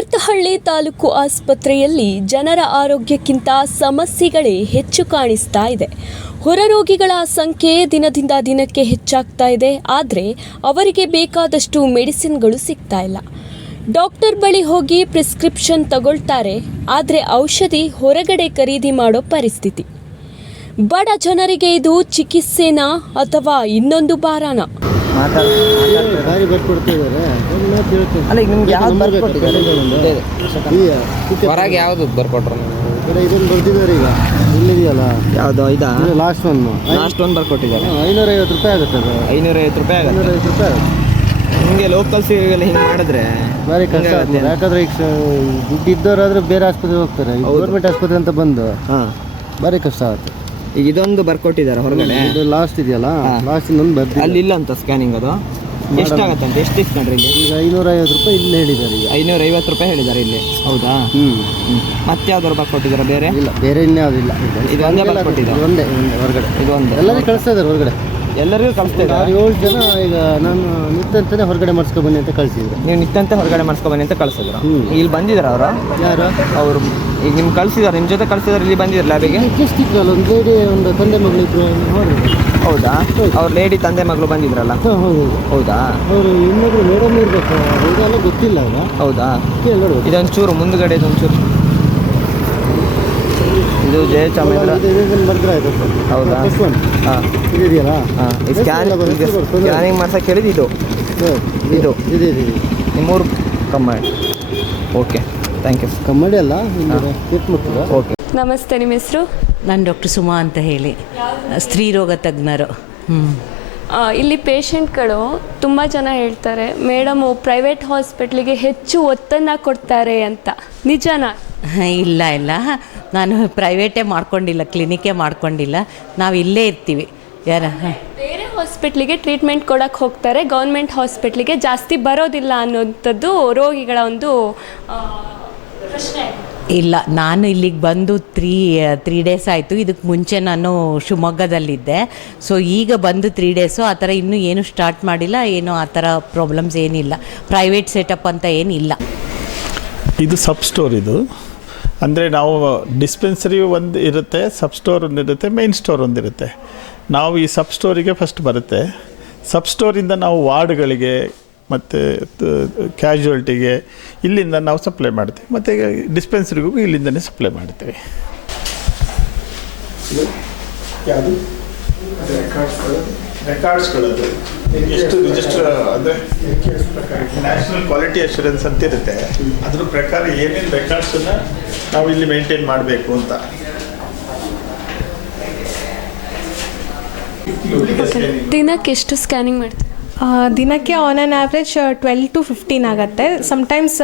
ತೀರ್ಥಹಳ್ಳಿ ತಾಲೂಕು ಆಸ್ಪತ್ರೆಯಲ್ಲಿ ಜನರ ಆರೋಗ್ಯಕ್ಕಿಂತ ಸಮಸ್ಯೆಗಳೇ ಹೆಚ್ಚು ಕಾಣಿಸ್ತಾ ಇದೆ. ಹೊರರೋಗಿಗಳ ಸಂಖ್ಯೆ ದಿನದಿಂದ ದಿನಕ್ಕೆ ಹೆಚ್ಚಾಗ್ತಾ ಇದೆ. ಆದರೆ ಅವರಿಗೆ ಬೇಕಾದಷ್ಟು ಮೆಡಿಸಿನ್ಗಳು ಸಿಗ್ತಾ ಇಲ್ಲ. ಡಾಕ್ಟರ್ ಬಳಿ ಹೋಗಿ ಪ್ರಿಸ್ಕ್ರಿಪ್ಷನ್ ತಗೊಳ್ತಾರೆ, ಆದರೆ ಔಷಧಿ ಹೊರಗಡೆ ಖರೀದಿ ಮಾಡೋ ಪರಿಸ್ಥಿತಿ. ಬಡ ಜನರಿಗೆ ಇದು ಚಿಕಿತ್ಸೆನಾ ಅಥವಾ ಇನ್ನೊಂದು ಭಾರನಾ? ಹೊರಗೆ ಯಾವ್ದು ಬರ್ಕೊಟ್ರು? ಇದನ್ನು ಬರ್ತಿದ್ದಾರೆ ಈಗ. ಇಲ್ಲಿದೆಯಲ್ಲ ಯಾವುದು ಇದಾ? ಲಾಸ್ಟ್ ಒಂದು ಬರ್ಕೊಟ್ಟಿದ್ದಾರೆ. 550 ರೂಪಾಯಿ ಆಗುತ್ತೆ. ಅದು 550 ರೂಪಾಯಿ ಆಗುತ್ತೆ. 550 ರೂಪಾಯಿ ಆಗುತ್ತೆ. ನಿಮಗೆ ಲೋಕಲ್ಸಿಗೆಲ್ಲ ಹಿಂಗೆ ಮಾಡಿದ್ರೆ ಭಾರಿ ಕಷ್ಟ ಆಗುತ್ತೆ. ಯಾಕಂದ್ರೆ ಈಗ ದುಡ್ಡು ಇದ್ದವರಾದ್ರೆ ಬೇರೆ ಆಸ್ಪತ್ರೆ ಹೋಗ್ತಾರೆ. ಗೌರ್ಮೆಂಟ್ ಆಸ್ಪತ್ರೆ ಅಂತ ಬಂದು ಭಾರಿ ಕಷ್ಟ ಆಗುತ್ತೆ. ಈಗ ಇದೊಂದು ಬರ್ಕೊಟ್ಟಿದ್ದಾರೆ ಹೊರಗಡೆ. ಇದು ಲಾಸ್ಟ್ ಇದೆಯಲ್ಲ, ಲಾಸ್ಟ್ ಇನ್ನೊಂದು ಬರ್ತೀವಿ. ಅಲ್ಲಿ ಇಲ್ಲ ಅಂತ ಸ್ಕ್ಯಾನಿಂಗ್ ಅದು ಎಷ್ಟಾಗತ್ತೆ ಅಂತ? ಎಷ್ಟು ಇಸ್ಕೊಂಡ್ರಿ ಇಲ್ಲಿ? ಈಗ 550 ರೂಪಾಯಿ ಇಲ್ಲಿ ಹೇಳಿದ್ದಾರೆ. ಈಗ 550 ರೂಪಾಯಿ ಹೇಳಿದ್ದಾರೆ ಇಲ್ಲಿ. ಹೌದಾ? ಮತ್ತೆ ಯಾವ್ದಾದ್ರು ಬರ್ಕೊಟ್ಟಿದ್ದಾರೆ ಬೇರೆ? ಇಲ್ಲ, ಬೇರೆ ಇನ್ಯಾವುದಿಲ್ಲ. ಇದು ಒಂದೇ ಬರ್ಕೊಟ್ಟಿದ್ದಾರೆ. ಒಂದೇ ಹೊರಗಡೆ. ಇದು ಒಂದೇ ಎಲ್ಲರಿಗೂ ಕಳಿಸ್ತಾ ಇದ್ದಾರೆ ಹೊರಗಡೆ. ಎಲ್ಲರಿಗೂ ಕಳಿಸ್ತಾ ಇದ್ದಾರೆ. 7 ಜನ ಈಗ ನಾನು ನಿತ್ತಂತಾನೆ ಹೊರಗಡೆ ಮಾಡಿಸ್ಕೊ ಬನ್ನಿ ಅಂತ ಕಳಿಸಿದ್ರು. ನೀವು ನಿತ್ತಂತೆ ಹೊರಗಡೆ ಮಾಡಿಸ್ಕೊ ಬನ್ನಿ ಅಂತ ಕಳಿಸಿದ್ರು. ಇಲ್ಲಿ ಬಂದಿದ್ದಾರೆ ಅವರು? ಯಾರು? ಅವರು ಈಗ ನಿಮ್ಗೆ ಕಳಿಸಿದ್ದಾರೆ, ನಿಮ್ಮ ಜೊತೆ ಕಳಿಸಿದ್ದಾರೆ. ಇಲ್ಲಿ ಬಂದಿದ್ದಾರೆ ಲ್ಯಾಬಿಗೆ? ಎಷ್ಟಿದ್ರಲ್ಲ, ಒಂದು ಲೇಡಿ ಒಂದು ತಂದೆ ಮಗಳು ಇದ್ರು. ಹೌದಾ? ಅವ್ರ ಲೇಡಿ ತಂದೆ ಮಗಳು ಬಂದಿದ್ರಲ್ಲ? ಹೌದು. ಹೌದಾ? ಅವರು ಇನ್ನೊಬ್ರು ಮೇಡಮ್ ಇರ್ಬೇಕು, ಇದೆಲ್ಲ ಗೊತ್ತಿಲ್ಲ. ಹೌದಾ? ನೋಡ್ಬೇಕು. ಇದೊಂಚೂರು ಮುಂದುಗಡೆ ಇದೊಂಚೂರು. ಇದು ಜಯಚಾಮೇಂದ್ರ ಬರ್ತಾರೆ. ಹೌದಾ? ಹಾಂ, ಇದೆಯಲ್ಲ. ಹಾಂ, ಸ್ಕ್ಯಾನಿಂಗ್ ಮಾಡ್ಸಕ್ಕೆ ಹೇಳಿದ್ದು ಇದು. ಇದು ಇದೆ ನಿಮ್ಮೂರು ಕಮ್ಮಡಿ. Okay, thank you. ಕಮ್ಮಡಿ ಅಲ್ಲ, ಓಕೆ. ನಮಸ್ತೆ, ನಿಮ್ಮ ಹೆಸರು? ನಾನು ಡಾಕ್ಟರ್ ಸುಮಾ ಅಂತ ಹೇಳಿ, ಸ್ತ್ರೀ ರೋಗ ತಜ್ಞರು. ಇಲ್ಲಿ ಪೇಷಂಟ್ಗಳು ತುಂಬ ಜನ ಹೇಳ್ತಾರೆ, ಮೇಡಮು ಪ್ರೈವೇಟ್ ಹಾಸ್ಪಿಟ್ಲಿಗೆ ಹೆಚ್ಚು ಒತ್ತನ್ನು ಕೊಡ್ತಾರೆ ಅಂತ. ನಿಜನಾ? ಇಲ್ಲ ಇಲ್ಲ, ನಾನು ಪ್ರೈವೇಟೇ ಮಾಡ್ಕೊಂಡಿಲ್ಲ, ಕ್ಲಿನಿಕೇ ಮಾಡ್ಕೊಂಡಿಲ್ಲ. ನಾವು ಇಲ್ಲೇ ಇರ್ತೀವಿ. ಬೇರೆ ಹಾಸ್ಪಿಟ್ಲಿಗೆ ಟ್ರೀಟ್ಮೆಂಟ್ ಕೊಡೋಕ್ಕೆ ಹೋಗ್ತಾರೆ, ಗೌರ್ಮೆಂಟ್ ಹಾಸ್ಪಿಟ್ಲಿಗೆ ಜಾಸ್ತಿ ಬರೋದಿಲ್ಲ ಅನ್ನೋಂಥದ್ದು ರೋಗಿಗಳ ಒಂದು ಪ್ರಶ್ನೆ. ಇಲ್ಲ, ನಾನು ಇಲ್ಲಿಗೆ ಬಂದು ತ್ರೀ ಡೇಸ್ ಆಯಿತು. ಇದಕ್ಕೆ ಮುಂಚೆ ನಾನು ಶಿವಮೊಗ್ಗದಲ್ಲಿದ್ದೆ. ಸೊ ಈಗ ಬಂದು 3 ಡೇಸು. ಆ ಥರ ಇನ್ನೂ ಏನು ಸ್ಟಾರ್ಟ್ ಮಾಡಿಲ್ಲ, ಏನೋ ಆ ಥರ ಪ್ರಾಬ್ಲಮ್ಸ್ ಏನಿಲ್ಲ. ಪ್ರೈವೇಟ್ ಸೆಟಪ್ ಅಂತ ಏನಿಲ್ಲ. ಇದು ಸಬ್ ಸ್ಟೋರ್. ಇದು ಅಂದರೆ ನಾವು ಡಿಸ್ಪೆನ್ಸರಿ ಒಂದು ಇರುತ್ತೆ, ಸಬ್ ಸ್ಟೋರ್ ಒಂದಿರುತ್ತೆ, ಮೇನ್ ಸ್ಟೋರ್ ಒಂದಿರುತ್ತೆ. ನಾವು ಈ ಸಬ್ ಸ್ಟೋರಿಗೆ ಫಸ್ಟ್ ಬರುತ್ತೆ. ಸಬ್ ಸ್ಟೋರಿಂದ ನಾವು ವಾರ್ಡ್ಗಳಿಗೆ ಮತ್ತು ಕ್ಯಾಶುಯಾಲಿಟಿಗೆ ಇಲ್ಲಿಂದ ನಾವು ಸಪ್ಲೈ ಮಾಡ್ತೀವಿ. ಮತ್ತು ಡಿಸ್ಪೆನ್ಸರಿಗೂ ಇಲ್ಲಿಂದನೇ ಸಪ್ಲೈ ಮಾಡ್ತೀವಿ. ಯಾವುದು ರೆಕಾರ್ಡ್ಸ್ಗಳದು ಎಷ್ಟು ರಿಜಿಸ್ಟರ್ ಅಂದರೆ ನ್ಯಾಷನಲ್ ಕ್ವಾಲಿಟಿ ಅಶ್ಯೂರೆನ್ಸ್ ಅಂತ ಇರುತ್ತೆ. ಅದ್ರ ಪ್ರಕಾರ ಏನೇನು ರೆಕಾರ್ಡ್ಸನ್ನು ನಾವು ಇಲ್ಲಿ ಮೇಂಟೈನ್ ಮಾಡಬೇಕು ಅಂತ. ದಿನಕ್ಕೆ ಎಷ್ಟು ಸ್ಕ್ಯಾನಿಂಗ್ ಮಾಡ್ತೀವಿ? ದಿನಕ್ಕೆ ಆನ್ ಆ್ಯನ್ ಆ್ಯಾವ್ರೇಜ್ 12 to 15 ಆಗುತ್ತೆ. ಸಮ್ಟೈಮ್ಸ್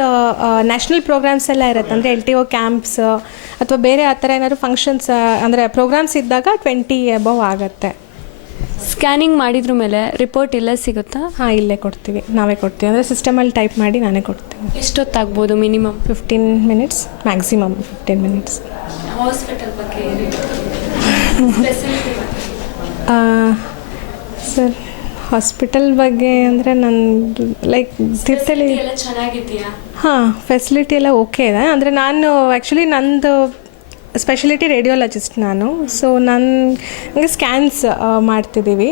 ನ್ಯಾಷನಲ್ ಪ್ರೋಗ್ರಾಮ್ಸ್ ಎಲ್ಲ ಇರುತ್ತೆ, ಅಂದರೆ LTO ಕ್ಯಾಂಪ್ಸ್ ಅಥವಾ ಬೇರೆ ಆ ಥರ ಏನಾದರೂ ಫಂಕ್ಷನ್ಸ್ ಅಂದರೆ ಪ್ರೋಗ್ರಾಮ್ಸ್ ಇದ್ದಾಗ 20 ಅಬವ್ ಆಗುತ್ತೆ. ಸ್ಕ್ಯಾನಿಂಗ್ ಮಾಡಿದ್ರ ಮೇಲೆ ರಿಪೋರ್ಟ್ ಇಲ್ಲೇ ಸಿಗುತ್ತಾ? ಹಾಂ, ಇಲ್ಲೇ ಕೊಡ್ತೀವಿ, ನಾವೇ ಕೊಡ್ತೀವಿ. ಅಂದರೆ ಸಿಸ್ಟಮಲ್ಲಿ ಟೈಪ್ ಮಾಡಿ ನಾನೇ ಕೊಡ್ತೀನಿ. ಎಷ್ಟೊತ್ತಾಗ್ಬೋದು? Minimum 15 minutes, maximum 15 minutes. Hospital ಬಗ್ಗೆ ಸರ್, ಹಾಸ್ಪಿಟಲ್ ಬಗ್ಗೆ ಅಂದರೆ ನಾನು ಲೈಕ್ ತೀರ್ಥಹಳ್ಳಿ ಚೆನ್ನಾಗಿದೆಯಾ? ಹಾಂ, ಫೆಸಿಲಿಟಿ ಎಲ್ಲ ಓಕೆ ಇದೆ. ಅಂದರೆ ನಾನು ಆ್ಯಕ್ಚುಲಿ ನಂದು ಸ್ಪೆಷಲಿಟಿ ರೇಡಿಯೋಲಜಿಸ್ಟ್ ನಾನು. ಸೊ ನನಗೆ ಸ್ಕ್ಯಾನ್ಸ್ ಮಾಡ್ತಿದ್ದೀವಿ.